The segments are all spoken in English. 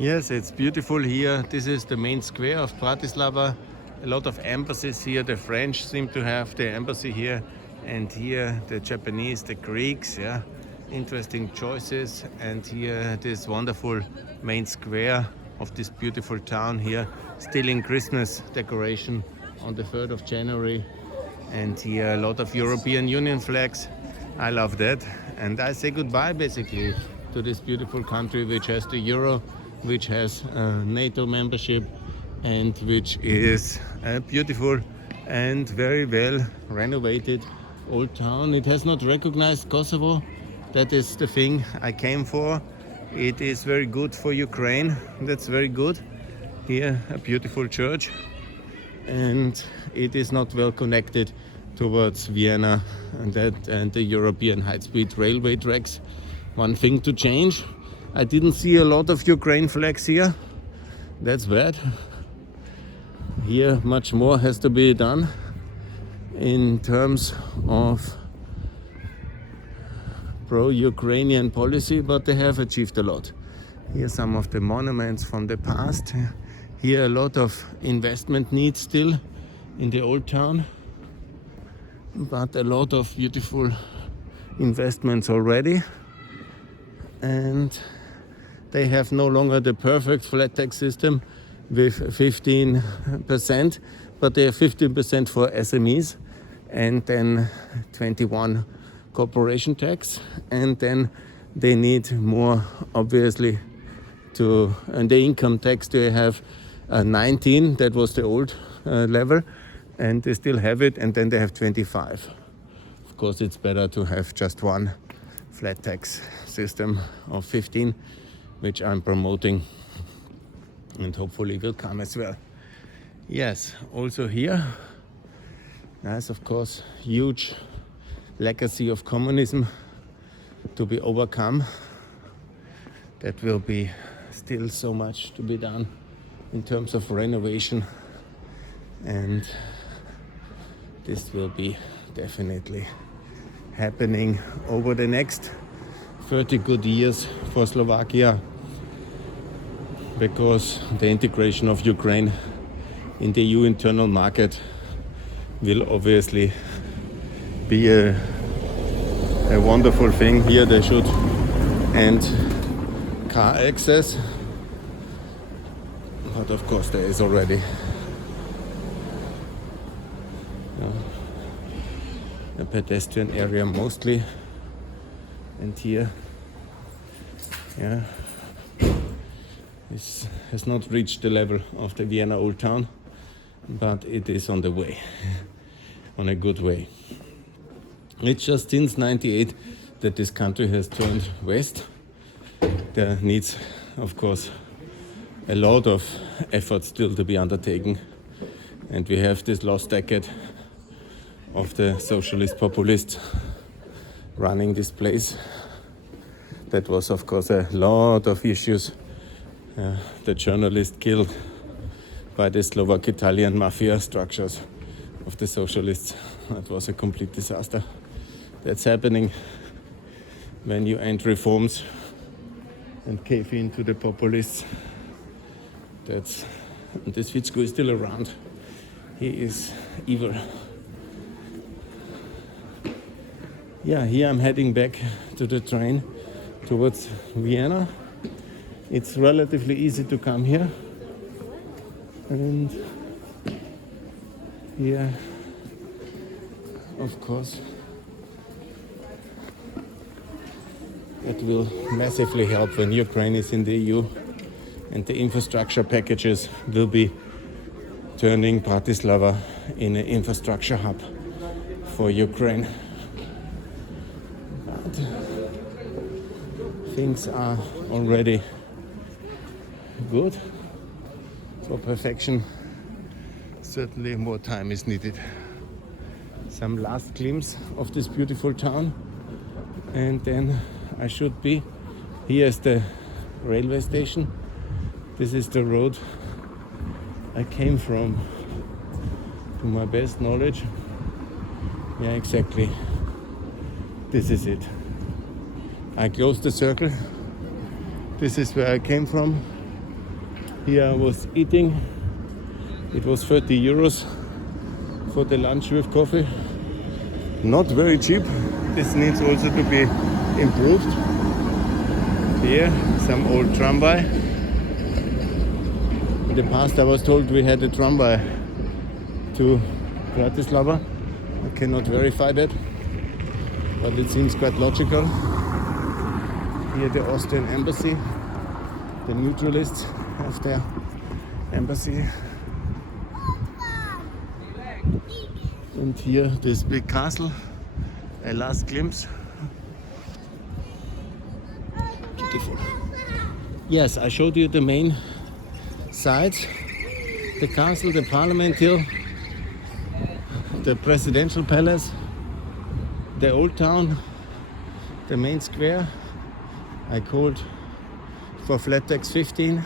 Yes, it's beautiful here. This is the main square of Bratislava. A lot of embassies here. The French seem to have the embassy here, and here the Japanese, the Greeks. Yeah, interesting choices. And here this wonderful main square of this beautiful town here, still in Christmas decoration on the 3rd of January. And here a lot of European Union flags. I love that. And I say goodbye basically to this beautiful country which has the euro, which has NATO membership, and which is a beautiful and very well renovated old town. It has not recognized Kosovo. That is the thing I came for. It is very good for Ukraine. That's very good. Here a beautiful church, and it is not well connected towards Vienna and the European high-speed railway tracks. One thing to change. I didn't see a lot of Ukraine flags here. That's bad. Here much more has to be done in terms of pro-Ukrainian policy, but they have achieved a lot. Here some of the monuments from the past. Here a lot of investment needs still in the old town, but a lot of beautiful investments already. And they have no longer the perfect flat tax system with 15%, but they have 15% for SMEs, and then 21 corporation tax, and then they need more, obviously, and the income tax they have 19, that was the old level, and they still have it, and then they have 25. Of course, it's better to have just one flat tax system of 15, which I'm promoting, and hopefully will come as well. Yes, also here, there's of course huge legacy of communism to be overcome. That will be still so much to be done in terms of renovation, and this will be definitely happening over the next 30 good years for Slovakia, because the integration of Ukraine in the EU internal market will obviously be a wonderful thing. Here they should end car access, but of course there is already a pedestrian area mostly, and here this has not reached the level of the Vienna Old Town, but it is on the way, on a good way. It's just since '98 that this country has turned west. There needs, of course, a lot of effort still to be undertaken, and we have this lost decade of the socialist populists running this place. That was, of course, a lot of issues. The journalist killed by the Slovak-Italian mafia structures of the socialists. That was a complete disaster. That's happening when you end reforms and cave in to the populists. This Fitzko is still around. He is evil. Yeah, here I'm heading back to the train towards Vienna. It's relatively easy to come here, and here, of course, it will massively help when Ukraine is in the EU, and the infrastructure packages will be turning Bratislava in an infrastructure hub for Ukraine. But things are already good. For perfection, certainly more time is needed. Some last glimpse of this beautiful town, and then I should be. Here's the railway station. This is the road I came from, to my best knowledge. Yeah, exactly. This is it. I closed the circle. This is where I came from. Here I was eating. It was 30 euros for the lunch with coffee. Not very cheap. This needs also to be improved. Here, some old tramway. In the past I was told we had a tramway to Bratislava. I cannot verify that, but it seems quite logical. Here the Austrian embassy, the neutralists have their embassy. And here this big castle, a last glimpse. Beautiful. Yes, I showed you the main sites. The castle, the parliament hill, the presidential palace, the old town, the main square. I called for flat tax 15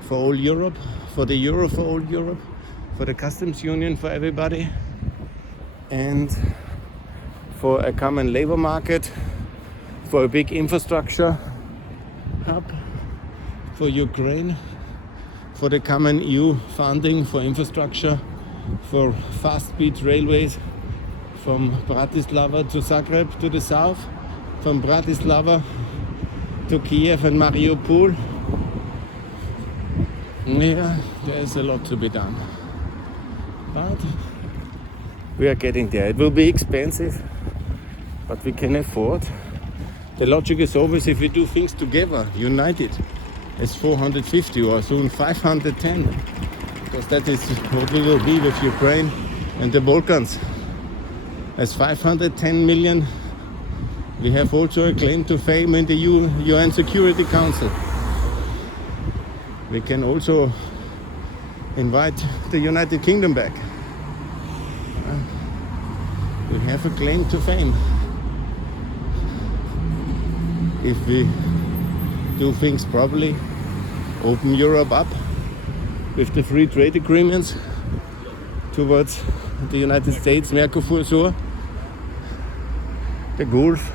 for all Europe, for the euro for all Europe, for the customs union for everybody, and for a common labor market, for a big infrastructure hub for Ukraine, for the common EU funding for infrastructure, for fast-speed railways from Bratislava to Zagreb to the south, from Bratislava to Kiev and Mariupol. Yeah, there's a lot to be done. But we are getting there. It will be expensive, but we can afford. The logic is always if we do things together, united, as 450 or soon 510, because that is what we will be with Ukraine and the Balkans. As 510 million, we have also a claim to fame in the UN Security Council. We can also invite the United Kingdom back. We have a claim to fame. If we do things properly, open Europe up with the free trade agreements towards the United States, Mercosur, the Gulf,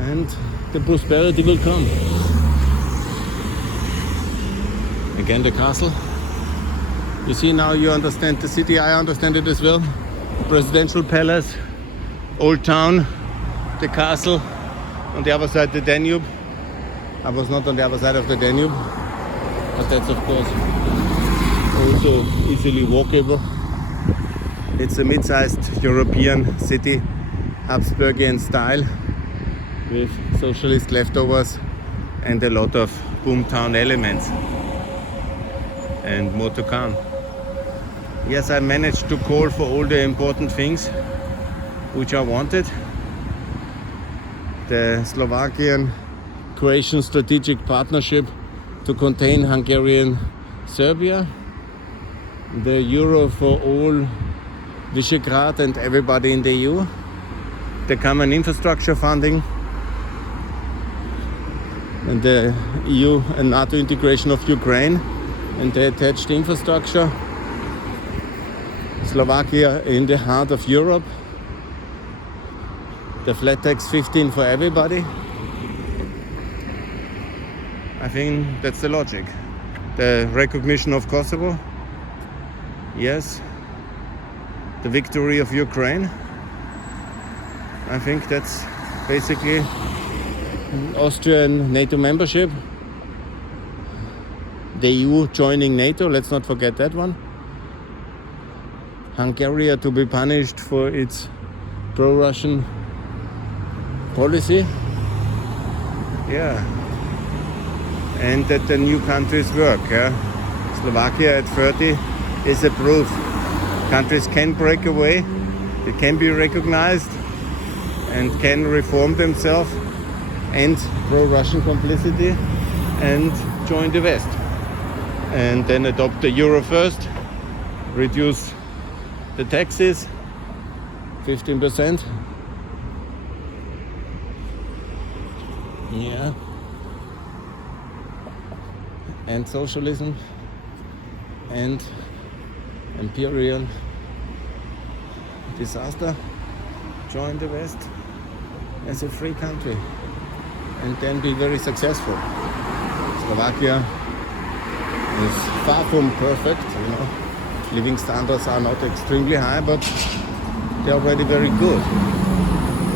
and the prosperity will come. Again, the castle. You see now, you understand the city, I understand it as well. Presidential palace, old town, the castle, on the other side the Danube. I was not on the other side of the Danube, but that's of course also easily walkable. It's a mid-sized European city, Habsburgian style, with socialist leftovers and a lot of boomtown elements, and more to come. Yes, I managed to call for all the important things which I wanted. The Slovakian-Croatian strategic partnership to contain Hungarian Serbia, the euro for all Visegrad and everybody in the EU, the common infrastructure funding, and the EU and NATO integration of Ukraine and the attached infrastructure. Slovakia in the heart of Europe, the flat tax 15 for everybody. I think that's the logic. The recognition of Kosovo, yes. The victory of Ukraine. I think that's basically Austrian NATO membership. The EU joining NATO, let's not forget that one. Hungary to be punished for its pro-Russian policy. Yeah. And that the new countries work. Yeah? Slovakia at 30 is a proof. Countries can break away, they can be recognized and can reform themselves, end pro-Russian complicity and join the West. And then adopt the euro first, reduce the taxes 15%. Yeah. And socialism and imperial disaster, join the West as a free country and then be very successful. Slovakia It's far from perfect, you know. Living standards are not extremely high, but they're already very good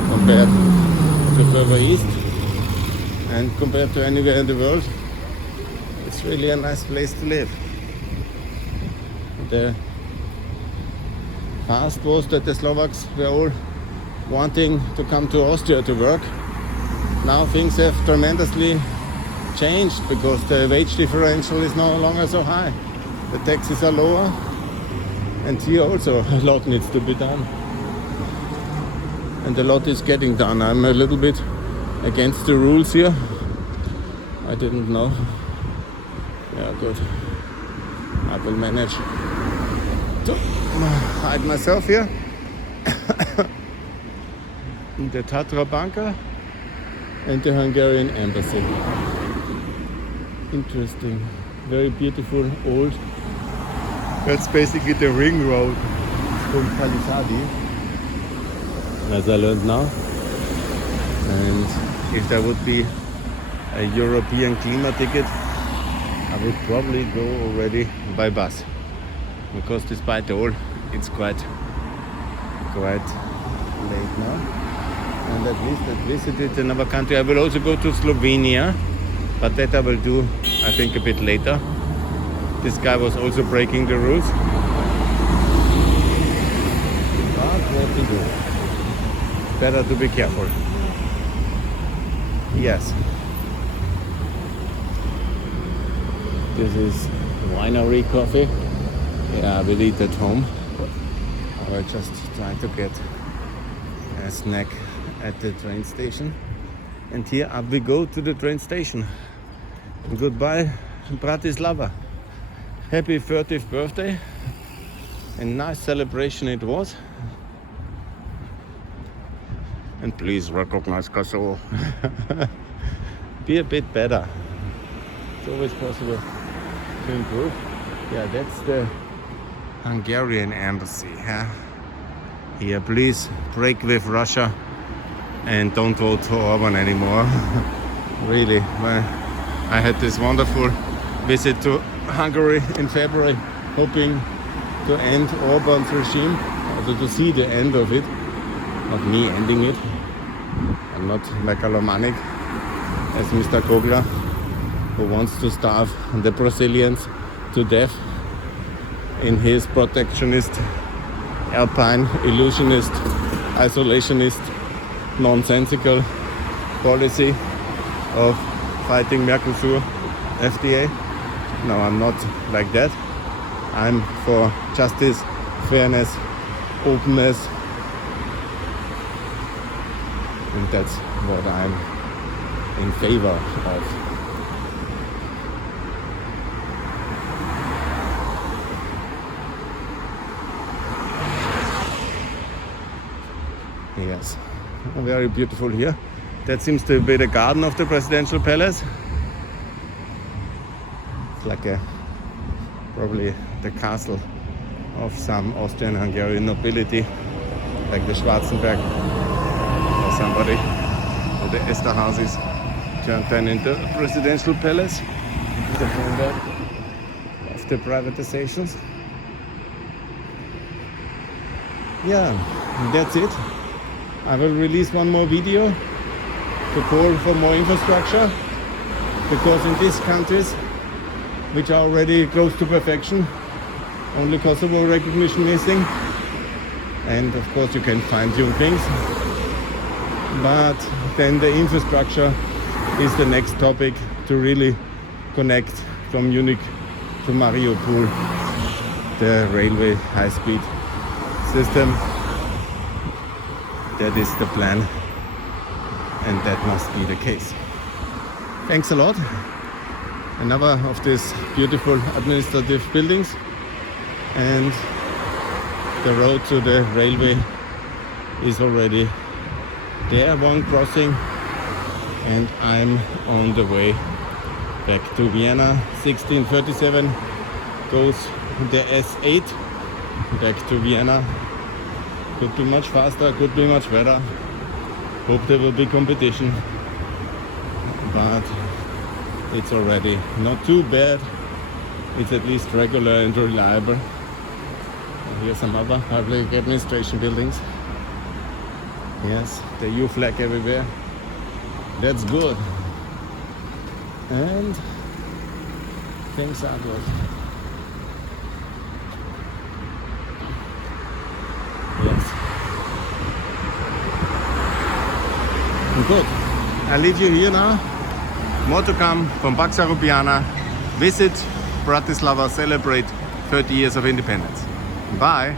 compared to further east and compared to anywhere in the world. It's really a nice place to live. The past was that the Slovaks were all wanting to come to Austria to work. Now things have tremendously changed because the wage differential is no longer so high. The taxes are lower, and here also a lot needs to be done. And a lot is getting done. I'm a little bit against the rules here. I didn't know. Yeah, good. I will manage to hide myself here. In the Tatra bunker and the Hungarian embassy. Interesting. Very beautiful, old. That's basically the ring road from Palisadi, as I learned now. And if there would be a European klima ticket, I would probably go already by bus, because despite all, it's quite late now. And at least I visited another country. I will also go to Slovenia, but that I will do, I think, a bit later. This guy was also breaking the rules. But what to do? Better to be careful. Yes. This is winery coffee. Yeah, I will eat at home. I will just try to get a snack at the train station. And here up we go to the train station. Goodbye, Bratislava. Happy 30th birthday. A nice celebration it was. And please recognize Kosovo. Be a bit better. It's always possible to improve. Yeah, that's the Hungarian embassy. Huh? Here, please break with Russia and don't vote for Orban anymore. Really, I had this wonderful visit to Hungary in February, hoping to end Orban's regime, also to see the end of it, not me ending it. I'm not megalomaniac as Mr. Kogler, who wants to starve the Brazilians to death in his protectionist, alpine, illusionist, isolationist, nonsensical policy of fighting Mercosur, FTA. No, I'm not like that. I'm for justice, fairness, openness, and that's what I'm in favor of. Yes, very beautiful here. That seems to be the garden of the presidential palace. It's like probably the castle of some Austrian-Hungarian nobility, like the Schwarzenberg or somebody. So the Esther houses turned then into a presidential palace, the homework of the privatizations. Yeah, that's it. I will release one more video to call for more infrastructure, because in these countries, which are already close to perfection, only Kosovo recognition missing, and of course you can find new things, but then the infrastructure is the next topic to really connect from Munich to Mariupol, the railway high-speed system. That is the plan, and that must be the case. Thanks a lot. Another of these beautiful administrative buildings, and the road to the railway is already there, one crossing, and I'm on the way back to Vienna. 1637 goes the S8 back to Vienna. Could be much faster, could be much better. Hope there will be competition, but it's already not too bad. it's at least regular and reliable. Here's some other public administration buildings. Yes, the EU flag everywhere. That's good. And things are good. Yes. Good. I leave you here now. More to come from Pax Europiana. Visit Bratislava, celebrate 30 years of independence. Bye.